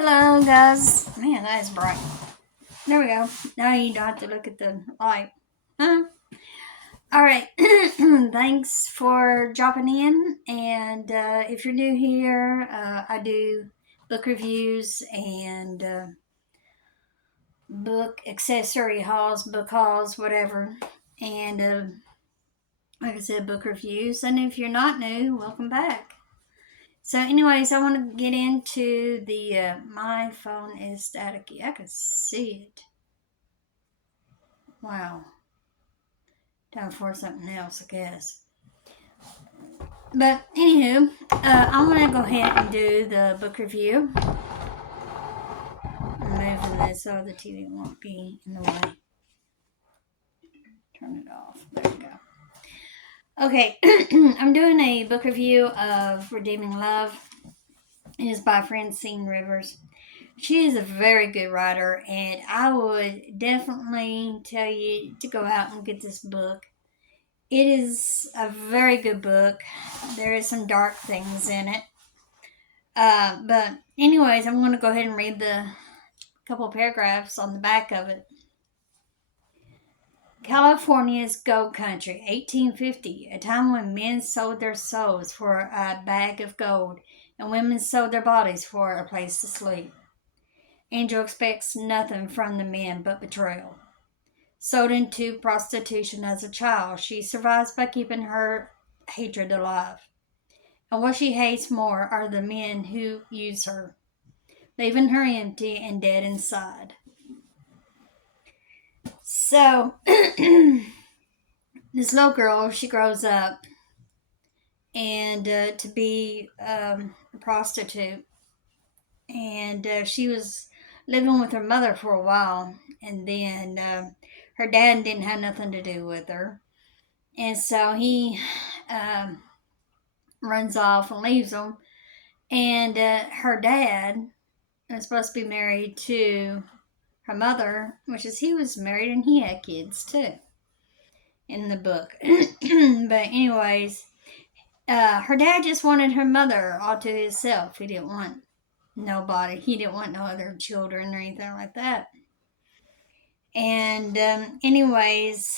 Hello, guys. Man, that is bright. There we go. Now you don't have to look at the light. Huh? All right. Thanks for dropping in. And if you're new here, I do book reviews and book accessory hauls, book hauls, whatever. And like I said, book reviews. And if you're not new, welcome back. So, anyways, I want to get into the. My phone is staticky. I can see it. Wow. Time for something else, I guess. But anywho, I'm gonna go ahead and do the book review. I'm moving this so the TV won't be in the way. Turn it off. There we go. Okay, I'm doing a book review of Redeeming Love. It is by Francine Rivers. She is a very good writer, and I would definitely tell you to go out and get this book. It is a very good book. There is some dark things in it. But anyways, I'm going to go ahead and read the couple paragraphs on the back of it. California's gold country, 1850, a time when men sold their souls for a bag of gold and women sold their bodies for a place to sleep. Angel expects nothing from the men but betrayal. Sold into prostitution as a child, she survives by keeping her hatred alive. And what she hates more are the men who use her, leaving her empty and dead inside. So, this little girl, she grows up and to be a prostitute. And she was living with her mother for a while. And then her dad didn't have nothing to do with her. And so he runs off and leaves them. And her dad was supposed to be married to her mother, which is he was married and he had kids too in the book. But anyways, her dad just wanted her mother all to himself. He didn't want nobody. He didn't want no other children or anything like that. And anyways,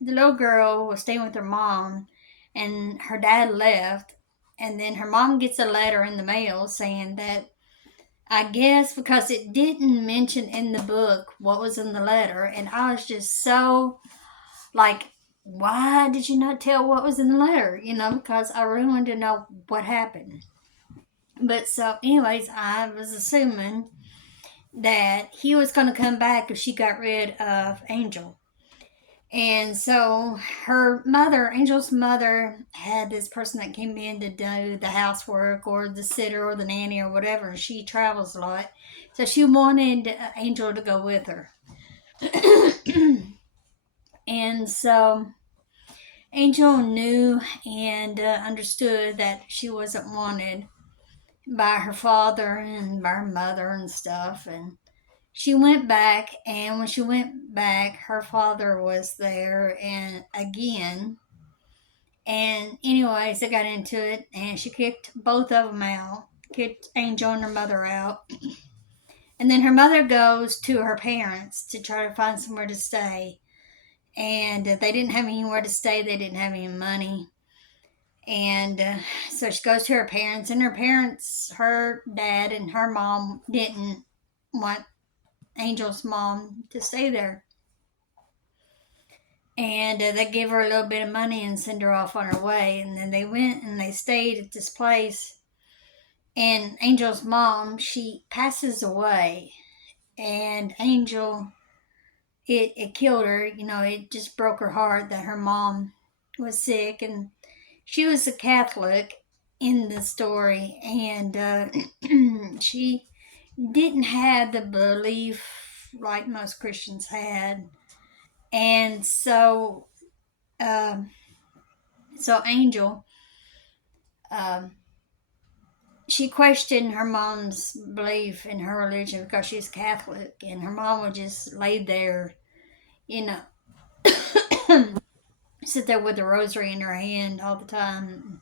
the little girl was staying with her mom, and her dad left. And then her mom gets a letter in the mail saying that, I guess because it didn't mention in the book what was in the letter, and I was just so like, why did you not tell what was in the letter? Because I really wanted to know what happened. But so, anyways, I was assuming that he was going to come back if she got rid of Angel. And so her mother, Angel's mother, had this person that came in to do the housework or the sitter or the nanny or whatever. And she travels a lot. So she wanted Angel to go with her. And so Angel knew and understood that she wasn't wanted by her father and by her mother and stuff. And she went back, and when she went back, her father was there and again. And anyways, they got into it, and she kicked both of them out, kicked Angel and her mother out. And then her mother goes to her parents to try to find somewhere to stay. And they didn't have anywhere to stay. They didn't have any money. And so she goes to her parents, and her parents, her dad and her mom, didn't want Angel's mom to stay there. And they gave her a little bit of money and sent her off on her way. And then they went and they stayed at this place. And Angel's mom, she passes away. And Angel, it killed her. It just broke her heart that her mom was sick. And she was a Catholic in the story. And she didn't have the belief like most Christians had. And so Angel, she questioned her mom's belief in her religion because she's Catholic, and her mom would just lay there, sit there with a rosary in her hand all the time,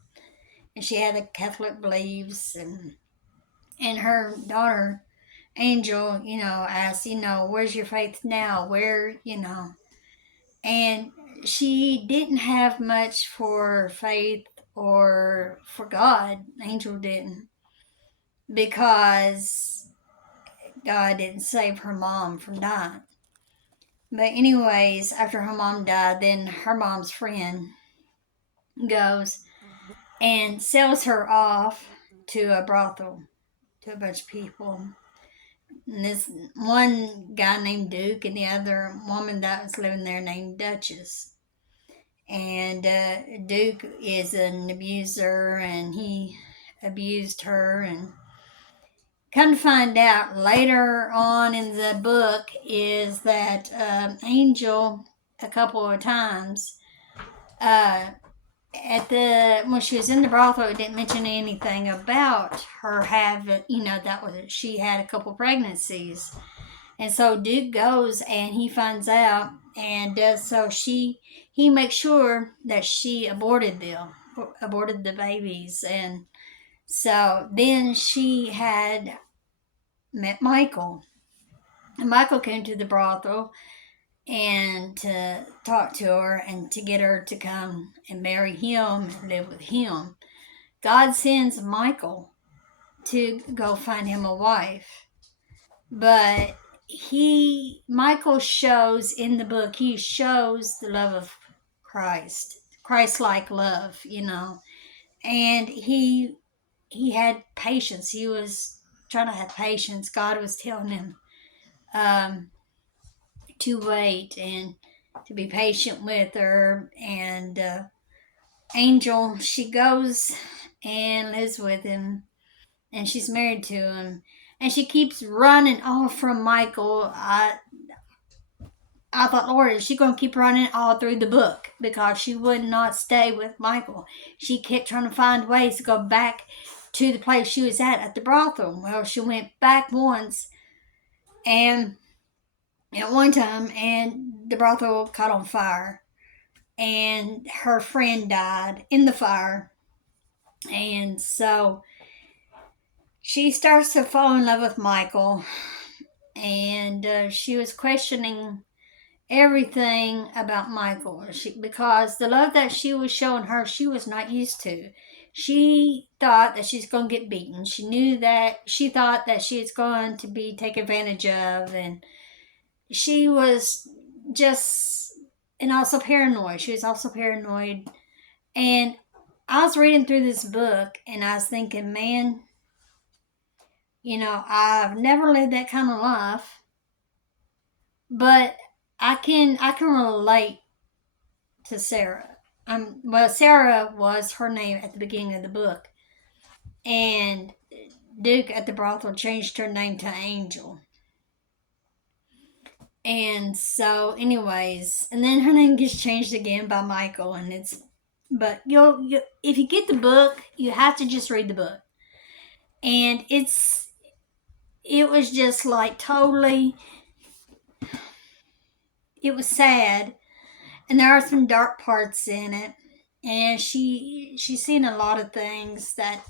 and she had the Catholic beliefs, and her daughter Angel, asked, where's your faith now? Where, and she didn't have much for faith or for God. Angel didn't, because God didn't save her mom from dying. But anyways, after her mom died, then her mom's friend goes and sells her off to a brothel, to a bunch of people. And this one guy named Duke, and the other woman that was living there named Duchess. And Duke is an abuser, and he abused her. And come to find out later on in the book is that Angel, a couple of times, when she was in the brothel, it didn't mention anything about her having, she had a couple pregnancies. And so Duke goes and he finds out, and so he makes sure that she aborted the babies. And so then she had met Michael, and Michael came to the brothel and to talk to her and to get her to come and marry him and live with him. God sends Michael to go find him a wife, but Michael shows in the book, he shows the love of Christ-like love, and he had patience. He was trying to have patience. God was telling him to wait and to be patient with her. And Angel, she goes and lives with him, and she's married to him, and she keeps running off from Michael. I thought, Lord, is she going to keep running all through the book? Because she would not stay with Michael. She kept trying to find ways to go back to the place she was at the brothel. Well, she went back once, and at one time, and the brothel caught on fire, and her friend died in the fire. And so she starts to fall in love with Michael, and she was questioning everything about Michael, because the love that she was showing her, she was not used to. She thought that she's going to get beaten. She thought that she was going to be taken advantage of, and she was just, and also paranoid. She was also paranoid. And I was reading through this book, and I was thinking, man, I've never lived that kind of life, but I can relate to Sarah. Sarah was her name at the beginning of the book, and Duke at the brothel changed her name to Angel. And so, anyways, and then her name gets changed again by Michael, and but if you get the book, you have to just read the book, and it was just like totally, it was sad, and there are some dark parts in it, and she's seen a lot of things that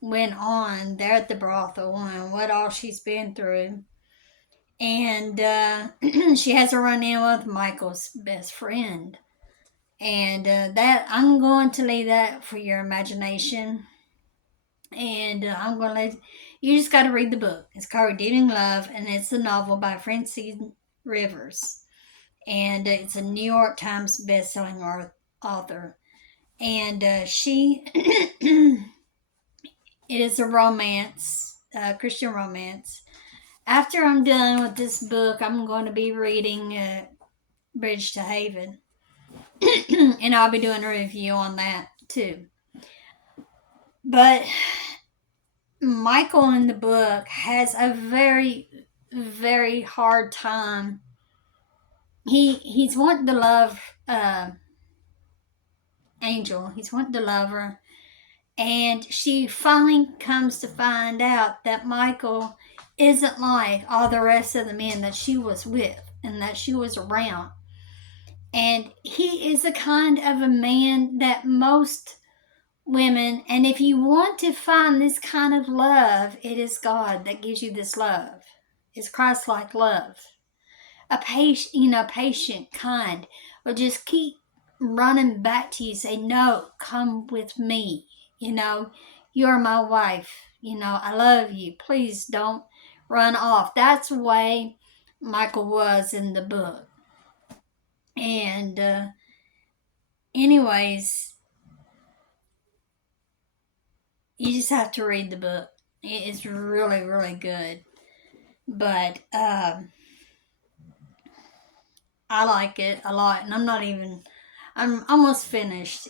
went on there at the brothel and what all she's been through. And she has a run-in with Michael's best friend, and that I'm going to leave that for your imagination. And I'm going to let you just got to read the book. It's called Redeeming Love, and it's a novel by Francine Rivers, and it's a New York Times best-selling author. And it is a romance, Christian romance. After I'm done with this book, I'm going to be reading Bridge to Haven, and I'll be doing a review on that too. But Michael in the book has a very, very hard time. He's wanting to love Angel. He's wanting to love her. And she finally comes to find out that Michael isn't like all the rest of the men that she was with and that she was around. And he is the kind of a man that most women, and if you want to find this kind of love, it is God that gives you this love. is Christ-like love. A patient, kind, will just keep running back to you, say, no, come with me. You're my wife. I love you. Please don't run off. That's the way Michael was in the book. And anyways, you just have to read the book. It is really, really good. But I like it a lot, and I'm almost finished,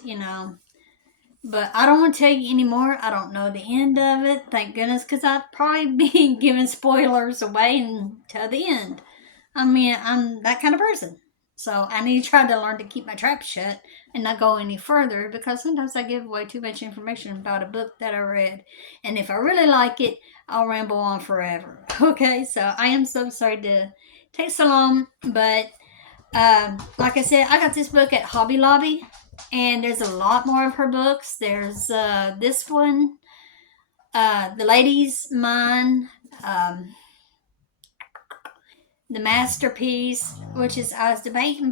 But I don't want to tell you anymore. I don't know the end of it, thank goodness, because I'd probably be giving spoilers away until the end. I mean, I'm that kind of person. So I need to try to learn to keep my trap shut and not go any further, because sometimes I give away too much information about a book that I read. And if I really like it, I'll ramble on forever. Okay, so I am so sorry to take so long, but like I said, I got this book at Hobby Lobby, and there's a lot more of her books. There's this one, The Lady's Mind, The Masterpiece, which is I was debating